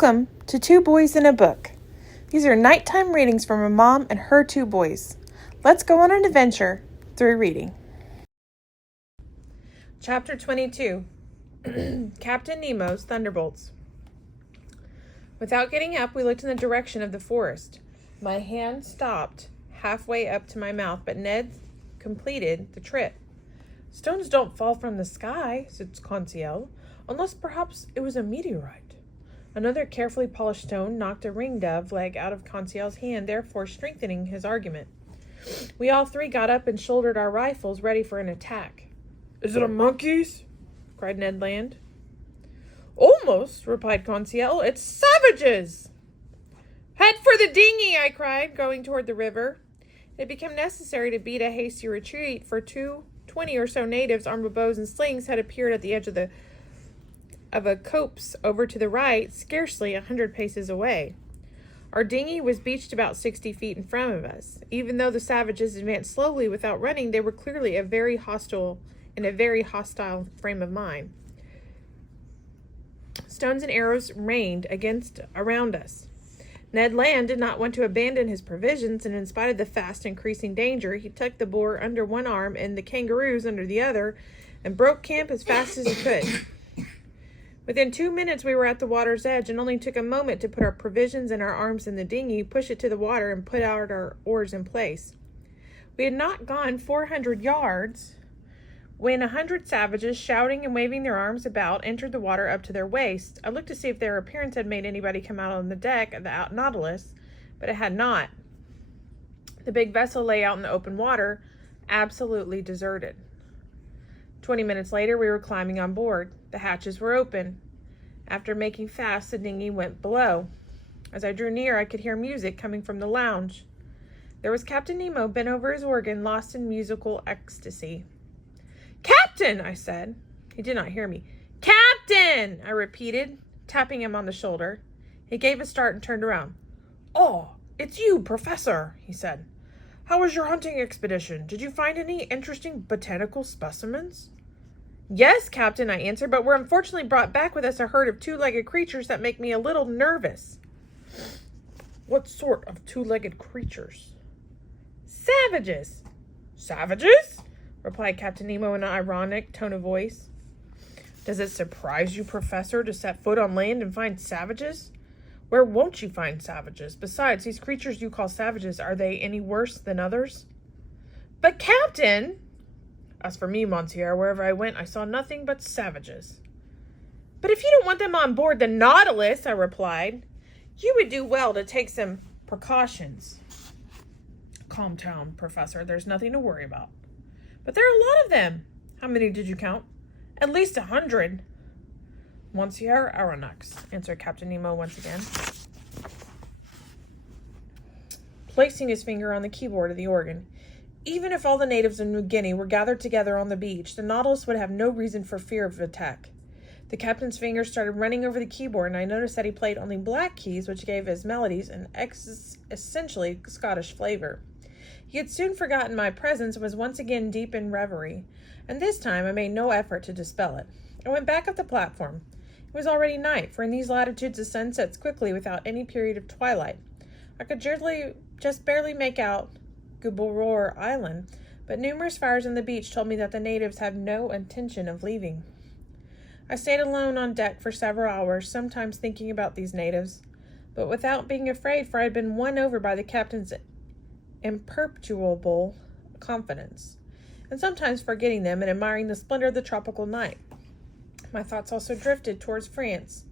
Welcome to Two Boys in a Book. These are nighttime readings from a mom and her two boys. Let's go on an adventure through reading. Chapter 22, Captain Nemo's Thunderbolts. Without getting up, we looked in the direction of the forest. My hand stopped halfway up to my mouth, but Ned completed the trip. "Stones don't fall from the sky," said Conseil, "unless perhaps it was a meteorite." Another carefully polished stone knocked a ringdove leg out of Conseil's hand, therefore strengthening his argument. We all three got up and shouldered our rifles, ready for an attack. "Is it a monkey's?" cried Ned Land. "Almost," replied Conseil. "It's savages!" "Head for the dinghy!" I cried, going toward the river. It became necessary to beat a hasty retreat, for 20 or so natives armed with bows and slings had appeared at the edge of a copse over to the right, scarcely 100 paces away. Our dinghy was beached about 60 feet in front of us. Even though the savages advanced slowly without running, they were clearly in a very hostile frame of mind. Stones and arrows rained around us. Ned Land did not want to abandon his provisions, and in spite of the fast increasing danger, he tucked the boar under one arm and the kangaroos under the other, and broke camp as fast as he could. Within 2 minutes, we were at the water's edge, and only took a moment to put our provisions and our arms in the dinghy, push it to the water, and put out our oars in place. We had not gone 400 yards when 100 savages, shouting and waving their arms about, entered the water up to their waists. I looked to see if their appearance had made anybody come out on the deck of the Nautilus, but it had not. The big vessel lay out in the open water, absolutely deserted. 20 minutes later, we were climbing on board. The hatches were open. After making fast, the dinghy went below. As I drew near, I could hear music coming from the lounge. There was Captain Nemo bent over his organ, lost in musical ecstasy. "Captain!" I said. He did not hear me. "Captain!" I repeated, tapping him on the shoulder. He gave a start and turned around. "Oh, it's you, Professor," he said. "How was your hunting expedition? Did you find any interesting botanical specimens?" "Yes, Captain," I answered, "but we're unfortunately brought back with us a herd of two-legged creatures that make me a little nervous." "What sort of two-legged creatures?" "Savages." "Savages?" replied Captain Nemo in an ironic tone of voice. "Does it surprise you, Professor, to set foot on land and find savages? Where won't you find savages? Besides, these creatures you call savages, are they any worse than others?" "But, Captain—" "As for me, Monsieur, wherever I went, I saw nothing but savages." "But if you don't want them on board the Nautilus," I replied, "you would do well to take some precautions." "Calm down, Professor. There's nothing to worry about." "But there are a lot of them." "How many did you count?" "At least 100. "Monsieur Aronnax," answered Captain Nemo once again, placing his finger on the keyboard of the organ. "Even if all the natives of New Guinea were gathered together on the beach, the Nautilus would have no reason for fear of attack." The captain's fingers started running over the keyboard, and I noticed that he played only black keys, which gave his melodies an essentially Scottish flavor. He had soon forgotten my presence and was once again deep in reverie, and this time I made no effort to dispel it. I went back up the platform. It was already night, for in these latitudes the sun sets quickly without any period of twilight. I could just barely make out Gueboroar Island, but numerous fires on the beach told me that the natives had no intention of leaving. I stayed alone on deck for several hours, sometimes thinking about these natives, but without being afraid, for I had been won over by the captain's imperturbable confidence, and sometimes forgetting them and admiring the splendor of the tropical night. My thoughts also drifted towards France,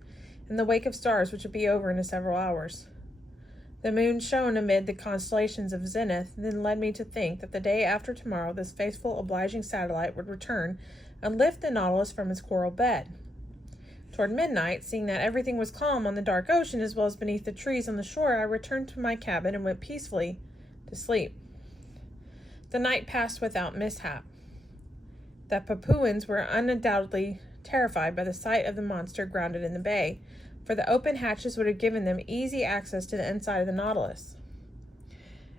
in the wake of stars which would be over in several hours. The moon shone amid the constellations of zenith, then led me to think that the day after tomorrow this faithful, obliging satellite would return and lift the Nautilus from its coral bed. Toward midnight, seeing that everything was calm on the dark ocean as well as beneath the trees on the shore, I returned to my cabin and went peacefully to sleep. The night passed without mishap. The Papuans were undoubtedly terrified by the sight of the monster grounded in the bay, for the open hatches would have given them easy access to the inside of the Nautilus.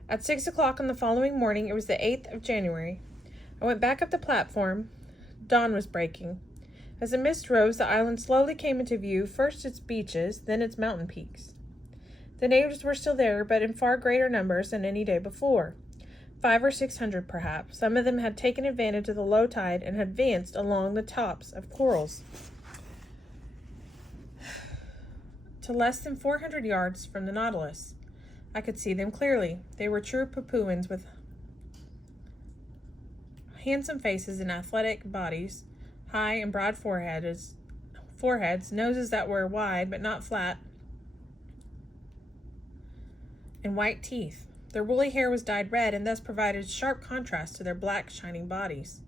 At 6 o'clock on the following morning, it was the 8th of January, I went back up the platform. Dawn was breaking. As the mist rose, the island slowly came into view, first its beaches, then its mountain peaks. The natives were still there, but in far greater numbers than any day before. 500 or 600, perhaps. Some of them had taken advantage of the low tide and had advanced along the tops of corals to less than 400 yards from the Nautilus. I could see them clearly. They were true Papuans with handsome faces and athletic bodies, high and broad foreheads, noses that were wide but not flat, and white teeth. Their woolly hair was dyed red and thus provided sharp contrast to their black, shining bodies.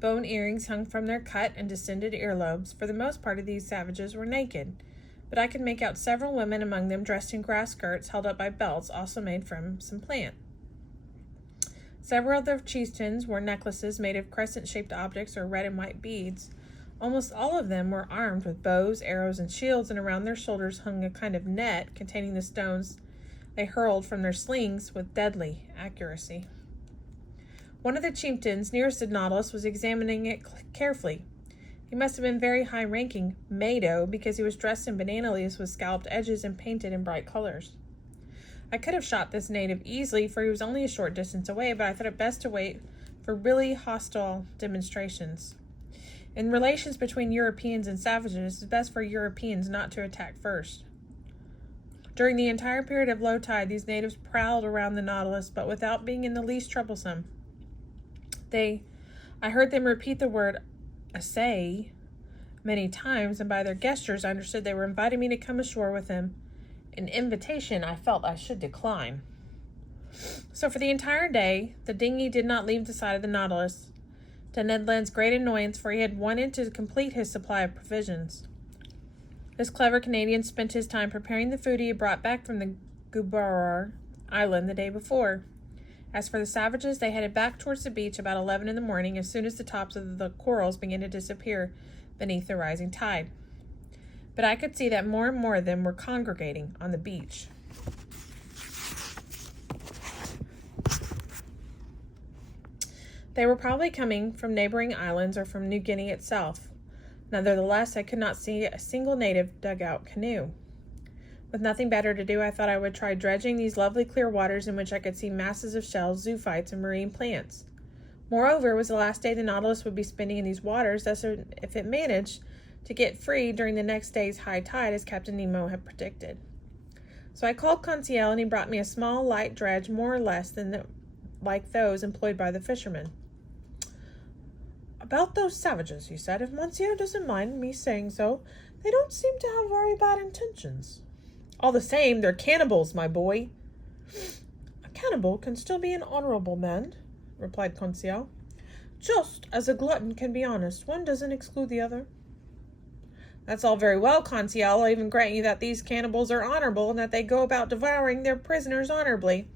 Bone earrings hung from their cut and descended earlobes. For the most part of these savages were naked, but I could make out several women among them dressed in grass skirts held up by belts also made from some plant. Several of the chieftains wore necklaces made of crescent-shaped objects or red and white beads. Almost all of them were armed with bows, arrows, and shields, and around their shoulders hung a kind of net containing the stones they hurled from their slings with deadly accuracy. One of the chieftains nearest the Nautilus was examining it carefully. He must have been very high-ranking Mado, because he was dressed in banana leaves with scalloped edges and painted in bright colors. I could have shot this native easily, for he was only a short distance away, but I thought it best to wait for really hostile demonstrations. In relations between Europeans and savages, it is best for Europeans not to attack first. During the entire period of low tide, these natives prowled around the Nautilus, but without being in the least troublesome. I heard them repeat the word "assay" many times, and by their gestures I understood they were inviting me to come ashore with them, an invitation I felt I should decline. So for the entire day, the dinghy did not leave the side of the Nautilus, to Ned Land's great annoyance, for he had wanted to complete his supply of provisions. This clever Canadian spent his time preparing the food he had brought back from the Gubarar Island the day before. As for the savages, they headed back towards the beach about 11 in the morning, as soon as the tops of the corals began to disappear beneath the rising tide. But I could see that more and more of them were congregating on the beach. They were probably coming from neighboring islands or from New Guinea itself. Nevertheless, I could not see a single native dugout canoe. With nothing better to do, I thought I would try dredging these lovely clear waters in which I could see masses of shells, zoophytes, and marine plants. Moreover, it was the last day the Nautilus would be spending in these waters, thus if it managed to get free during the next day's high tide, as Captain Nemo had predicted. So I called Conseil, and he brought me a small, light dredge, more or less like those employed by the fishermen. "About those savages," he said, "if Monsieur doesn't mind me saying so, they don't seem to have very bad intentions." "All the same, they're cannibals, my boy." "A cannibal can still be an honorable man," replied Conseil. "Just as a glutton can be honest, one doesn't exclude the other." "That's all very well, Conseil. I'll even grant you that these cannibals are honorable and that they go about devouring their prisoners honorably.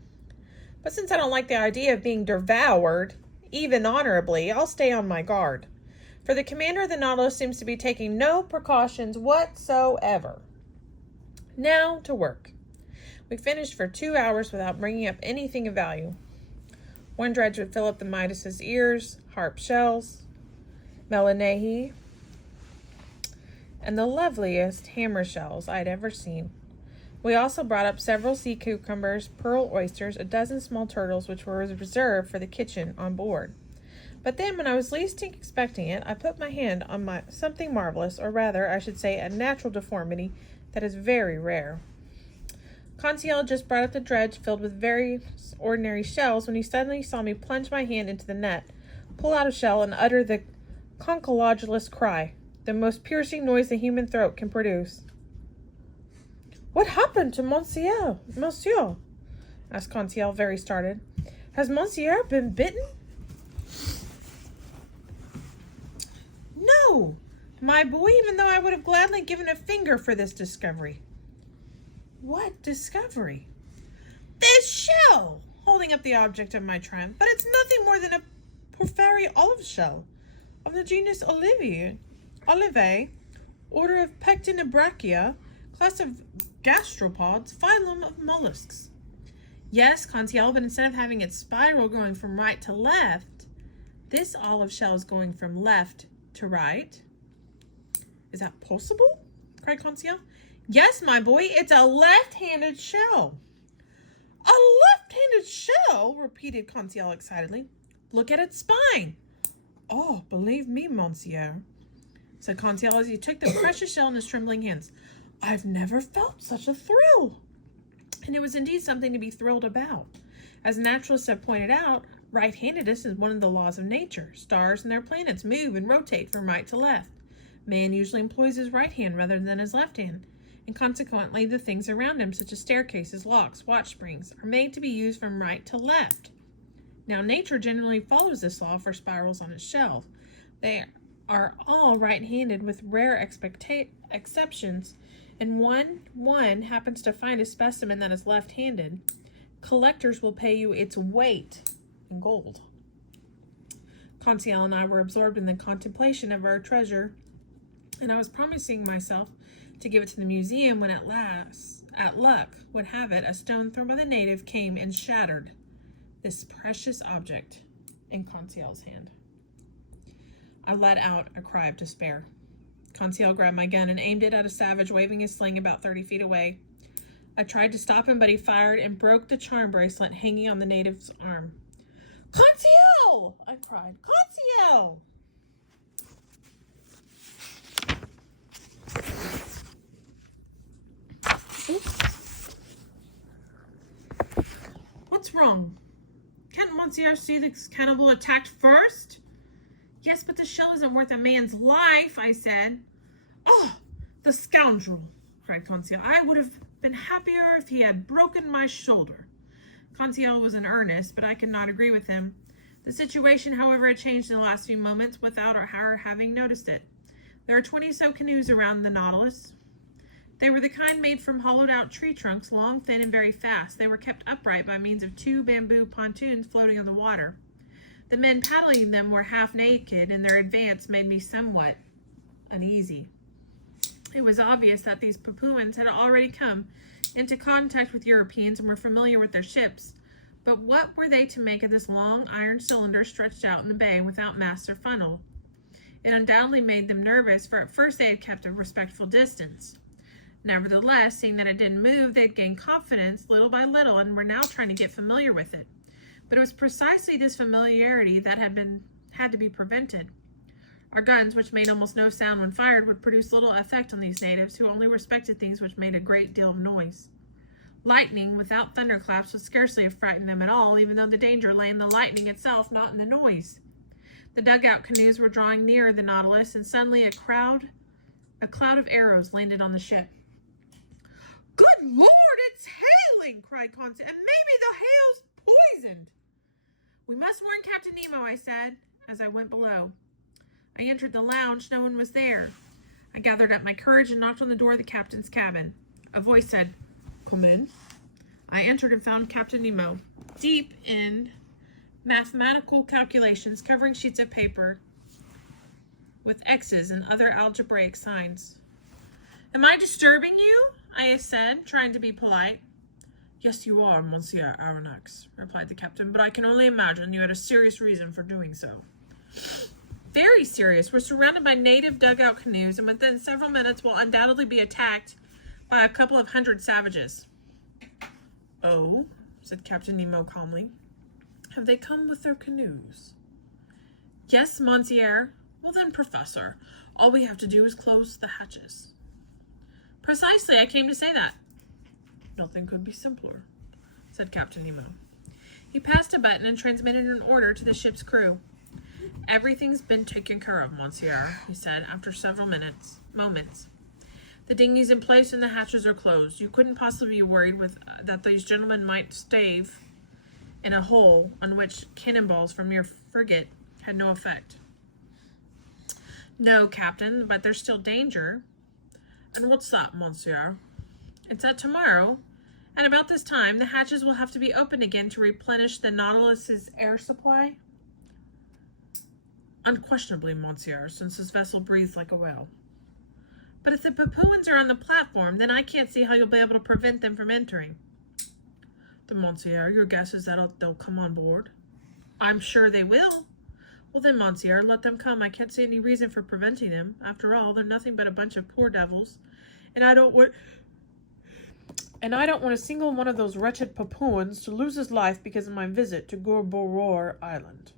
But since I don't like the idea of being devoured, even honorably, I'll stay on my guard. For the commander of the Nautilus seems to be taking no precautions whatsoever. Now to work." We finished for 2 hours without bringing up anything of value. One dredge would fill up the Midas's ears, harp shells, melanae, and the loveliest hammer shells I had ever seen. We also brought up several sea cucumbers, pearl oysters, a dozen small turtles, which were reserved for the kitchen on board. But then, when I was least expecting it, I put my hand on something marvelous, or rather, I should say, a natural deformity that is very rare. Conseil just brought up the dredge filled with very ordinary shells when he suddenly saw me plunge my hand into the net, pull out a shell, and utter the concholalous cry, the most piercing noise the human throat can produce. "What happened to Monsieur?" asked Conseil, very startled. "Has Monsieur been bitten?" "No, my boy, even though I would have gladly given a finger for this discovery." "What discovery?" "This shell," holding up the object of my triumph. "But it's nothing more than a porphyry olive shell of the genus Olivae, order of Pectinobrachia, class of gastropods, phylum of mollusks." "Yes, Conseil, but instead of having its spiral going from right to left, this olive shell is going from left to right Is that possible? Cried Conseil. Yes, my boy, it's a left-handed shell. A left-handed shell? Repeated Conseil excitedly. Look at its spine. Oh, believe me, monsieur, said Conseil as he took the precious shell in his trembling hands. I've never felt such a thrill. And it was indeed something to be thrilled about. As naturalists have pointed out, right-handedness is one of the laws of nature. Stars and their planets move and rotate from right to left. Man usually employs his right hand rather than his left hand, and consequently the things around him, such as staircases, locks, watch springs, are made to be used from right to left. Now, nature generally follows this law for spirals on its shell. They are all right-handed with rare exceptions, and one happens to find a specimen that is left-handed. Collectors will pay you its weight in gold. Conseil and I were absorbed in the contemplation of our treasure, and I was promising myself to give it to the museum when at luck would have it, a stone thrown by the native came and shattered this precious object in Conseil's hand. I let out a cry of despair. Conseil grabbed my gun and aimed it at a savage waving his sling about 30 feet away. I tried to stop him, but he fired and broke the charm bracelet hanging on the native's arm. Conseil! I cried. Conseil! Oops. What's wrong? Can't Monsieur see the cannibal attacked first? Yes, but the shell isn't worth a man's life, I said. Oh, the scoundrel, cried Conseil. I would have been happier if he had broken my shoulder. Conseil was in earnest, but I could not agree with him. The situation, however, had changed in the last few moments without our having noticed it. There were 20-so canoes around the Nautilus. They were the kind made from hollowed-out tree trunks, long, thin, and very fast. They were kept upright by means of 2 bamboo pontoons floating on the water. The men paddling them were half naked, and their advance made me somewhat uneasy. It was obvious that these Papuans had already come into contact with Europeans and were familiar with their ships. But what were they to make of this long iron cylinder stretched out in the bay without mast or funnel? It undoubtedly made them nervous, for at first they had kept a respectful distance. Nevertheless, seeing that it didn't move, they'd gained confidence little by little and were now trying to get familiar with it. But it was precisely this familiarity that had to be prevented. Our guns, which made almost no sound when fired, would produce little effect on these natives, who only respected things which made a great deal of noise. Lightning, without thunderclaps, would scarcely have frightened them at all, even though the danger lay in the lightning itself, not in the noise. The dugout canoes were drawing nearer the Nautilus, and suddenly a cloud of arrows landed on the ship. Good Lord, it's hailing, cried Conseil, and maybe the hail's poisoned. We must warn Captain Nemo, I said, as I went below. I entered the lounge. No one was there. I gathered up my courage and knocked on the door of the captain's cabin. A voice said, "Come in." I entered and found Captain Nemo, deep in mathematical calculations, covering sheets of paper with X's and other algebraic signs. Am I disturbing you? I said, trying to be polite. Yes, you are, Monsieur Aronnax, replied the captain, but I can only imagine you had a serious reason for doing so. Very serious. We're surrounded by native dugout canoes, and within several minutes we'll undoubtedly be attacked by a couple of hundred savages. Oh, said Captain Nemo calmly. Have they come with their canoes? Yes, Monsieur. Well then, Professor, all we have to do is close the hatches. Precisely, I came to say that. Nothing could be simpler, said Captain Nemo. He passed a button and transmitted an order to the ship's crew. Everything's been taken care of, Monsieur, he said after several moments. The dinghy's in place and the hatches are closed. You couldn't possibly be worried that these gentlemen might stave in a hole on which cannonballs from your frigate had no effect. No, Captain, but there's still danger. And what's that, Monsieur? It's that tomorrow, and about this time, the hatches will have to be opened again to replenish the Nautilus's air supply. Unquestionably, Monsieur, since this vessel breathes like a whale. But if the Papuans are on the platform, then I can't see how you'll be able to prevent them from entering. Then, Monsieur, your guess is that they'll come on board? I'm sure they will. Well then, Monsieur, let them come. I can't see any reason for preventing them. After all, they're nothing but a bunch of poor devils. And I don't want a single one of those wretched Papuans to lose his life because of my visit to Gorboror Island.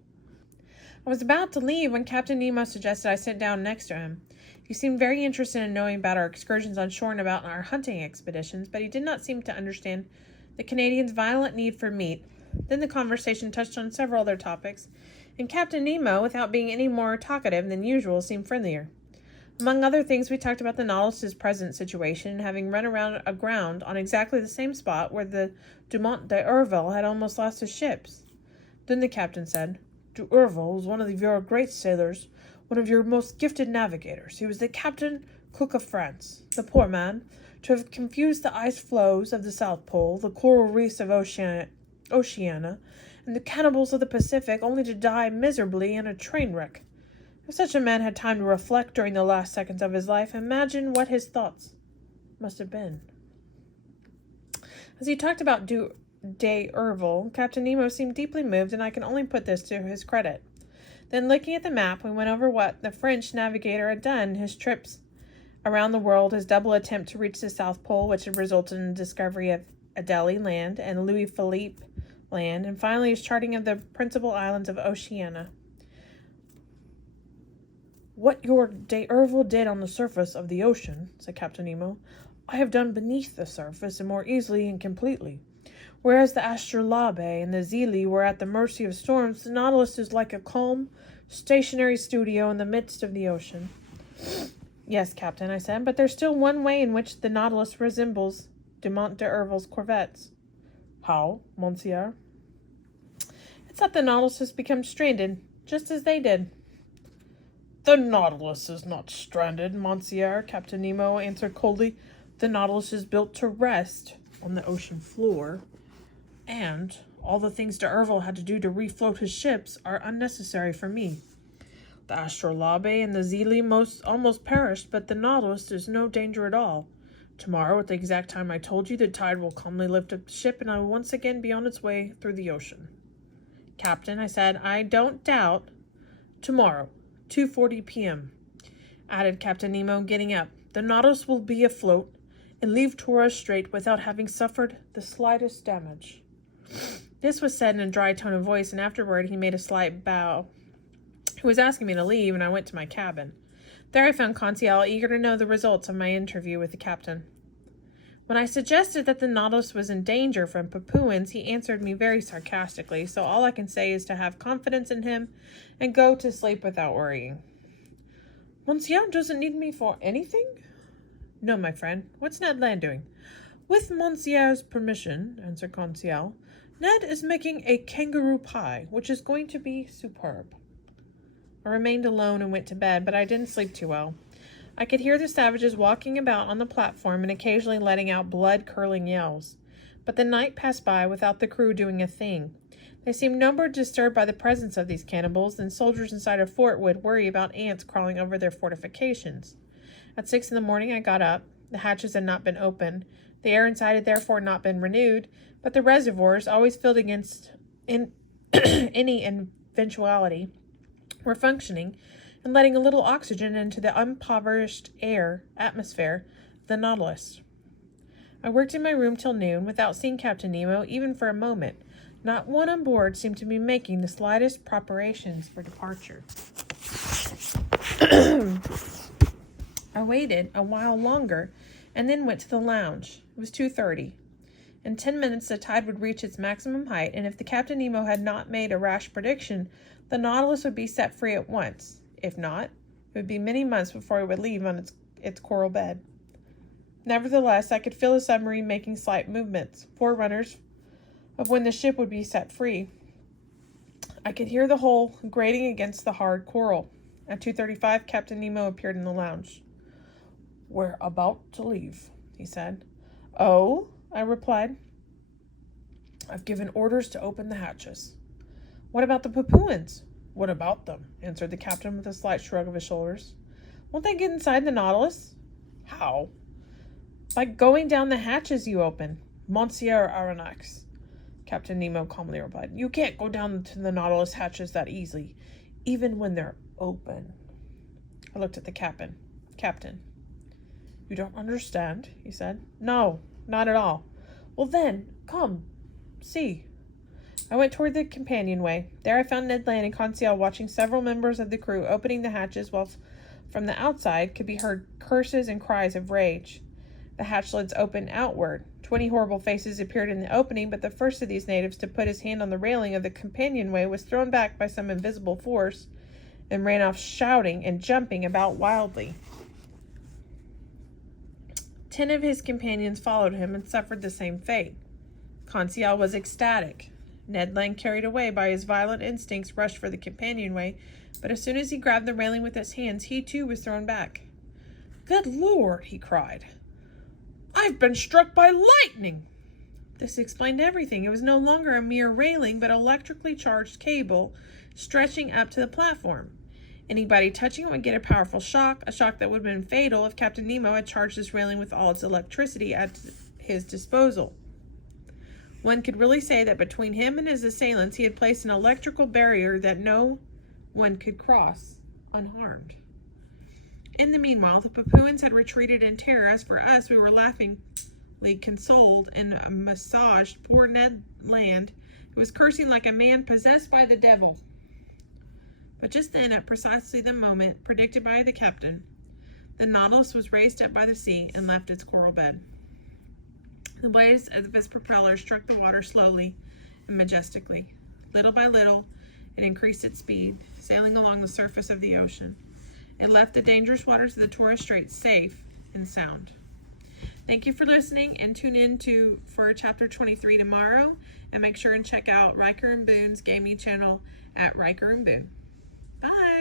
I was about to leave when Captain Nemo suggested I sit down next to him. He seemed very interested in knowing about our excursions on shore and about our hunting expeditions, but he did not seem to understand the Canadian's violent need for meat. Then the conversation touched on several other topics, and Captain Nemo, without being any more talkative than usual, seemed friendlier. Among other things, we talked about the Nautilus's present situation and having run aground on exactly the same spot where the Dumont d'Urville had almost lost his ships. Then the captain said, "D'Urville was one of your great sailors, one of your most gifted navigators. He was the Captain Cook of France. The poor man, to have confused the ice floes of the South Pole, the coral reefs of Oceania, and the cannibals of the Pacific, only to die miserably in a train wreck. If such a man had time to reflect during the last seconds of his life, imagine what his thoughts must have been." As he talked about d'Urville, Captain Nemo seemed deeply moved, and I can only put this to his credit. Then, looking at the map, we went over what the French navigator had done, his trips around the world, his double attempt to reach the South Pole, which had resulted in the discovery of Adélie Land and Louis Philippe Land, and finally his charting of the principal islands of Oceania. "What your d'Urville did on the surface of the ocean," said Captain Nemo, "I have done beneath the surface, and more easily and completely. Whereas the Astrolabe and the Zélé were at the mercy of storms, the Nautilus is like a calm, stationary studio in the midst of the ocean." "Yes, Captain," I said, "but there's still one way in which the Nautilus resembles Dumont d'Urville's corvettes." "How, Monsieur?" "It's that the Nautilus has become stranded, just as they did." "The Nautilus is not stranded, Monsieur," Captain Nemo answered coldly. "The Nautilus is built to rest on the ocean floor, and all the things d'Urville had to do to refloat his ships are unnecessary for me. The Astrolabe and the Zélé almost perished, but the Nautilus is no danger at all. Tomorrow, at the exact time I told you, the tide will calmly lift up the ship, and I will once again be on its way through the ocean." "Captain," I said, "I don't doubt—" "Tomorrow, 2:40 p.m., added Captain Nemo, getting up, "the Nautilus will be afloat and leave Torres Strait without having suffered the slightest damage." This was said in a dry tone of voice, and afterward he made a slight bow. He was asking me to leave, and I went to my cabin. There I found Conseil, eager to know the results of my interview with the captain. When I suggested that the Nautilus was in danger from Papuans, he answered me very sarcastically, so all I can say is to have confidence in him and go to sleep without worrying. "Monsieur doesn't need me for anything?" "No, my friend. What's Ned Land doing?" "With Monsieur's permission," answered Conseil, "Ned is making a kangaroo pie, which is going to be superb." I remained alone and went to bed, but I didn't sleep too well. I could hear the savages walking about on the platform and occasionally letting out blood-curdling yells. But the night passed by without the crew doing a thing. They seemed no more disturbed by the presence of these cannibals than soldiers inside a fort would worry about ants crawling over their fortifications. At 6 in the morning I got up. The hatches had not been opened. The air inside had therefore not been renewed, but the reservoirs, always filled against any eventuality, were functioning and letting a little oxygen into the impoverished atmosphere of the Nautilus. I worked in my room till noon without seeing Captain Nemo even for a moment. Not one on board seemed to be making the slightest preparations for departure. I waited a while longer and then went to the lounge. It was 2:30. In 10 minutes the tide would reach its maximum height, and if the Captain Nemo had not made a rash prediction, the Nautilus would be set free at once. If not, it would be many months before it would leave on its coral bed. Nevertheless, I could feel the submarine making slight movements, forerunners of when the ship would be set free. I could hear the hull grating against the hard coral. At 2:35, Captain Nemo appeared in the lounge. "We're about to leave," he said. "Oh?" I replied. "I've given orders to open the hatches." "What about the Papuans?" "What about them?" answered the captain with a slight shrug of his shoulders. "Won't they get inside the Nautilus?" "How?" "By going down the hatches you open, Monsieur Aronnax," Captain Nemo calmly replied. "You can't go down to the Nautilus hatches that easily. even when they're open. I looked at the captain. You don't understand, he said. No, not at all. Well then, come, see. I went toward the companionway. There I found Ned Land and Conseil watching several members of the crew opening the hatches, while from the outside could be heard curses and cries of rage. The hatch lids opened outward. 20 horrible faces appeared in the opening, but the first of these natives to put his hand on the railing of the companionway was thrown back by some invisible force and ran off shouting and jumping about wildly. 10 of his companions followed him and suffered the same fate. Conseil was ecstatic. Ned Land, carried away by his violent instincts, rushed for the companionway, but as soon as he grabbed the railing with his hands, he too was thrown back. Good Lord, he cried. I've been struck by lightning! This explained everything. It was no longer a mere railing, but electrically charged cable stretching up to the platform. Anybody touching it would get a powerful shock, a shock that would have been fatal if Captain Nemo had charged this railing with all its electricity at his disposal. One could really say that between him and his assailants he had placed an electrical barrier that no one could cross unharmed. In the meanwhile, the Papuans had retreated in terror. As for us, we were laughingly consoled and massaged poor Ned Land, who was cursing like a man possessed by the devil. But just then, at precisely the moment predicted by the captain, the Nautilus was raised up by the sea and left its coral bed. The blades of its propeller struck the water slowly and majestically. Little by little, it increased its speed, sailing along the surface of the ocean. It left the dangerous waters of the Torres Strait safe and sound. Thank you for listening, and tune in for chapter 23 tomorrow, and make sure and check out Riker and Boone's gaming channel at Riker and Boone. Bye!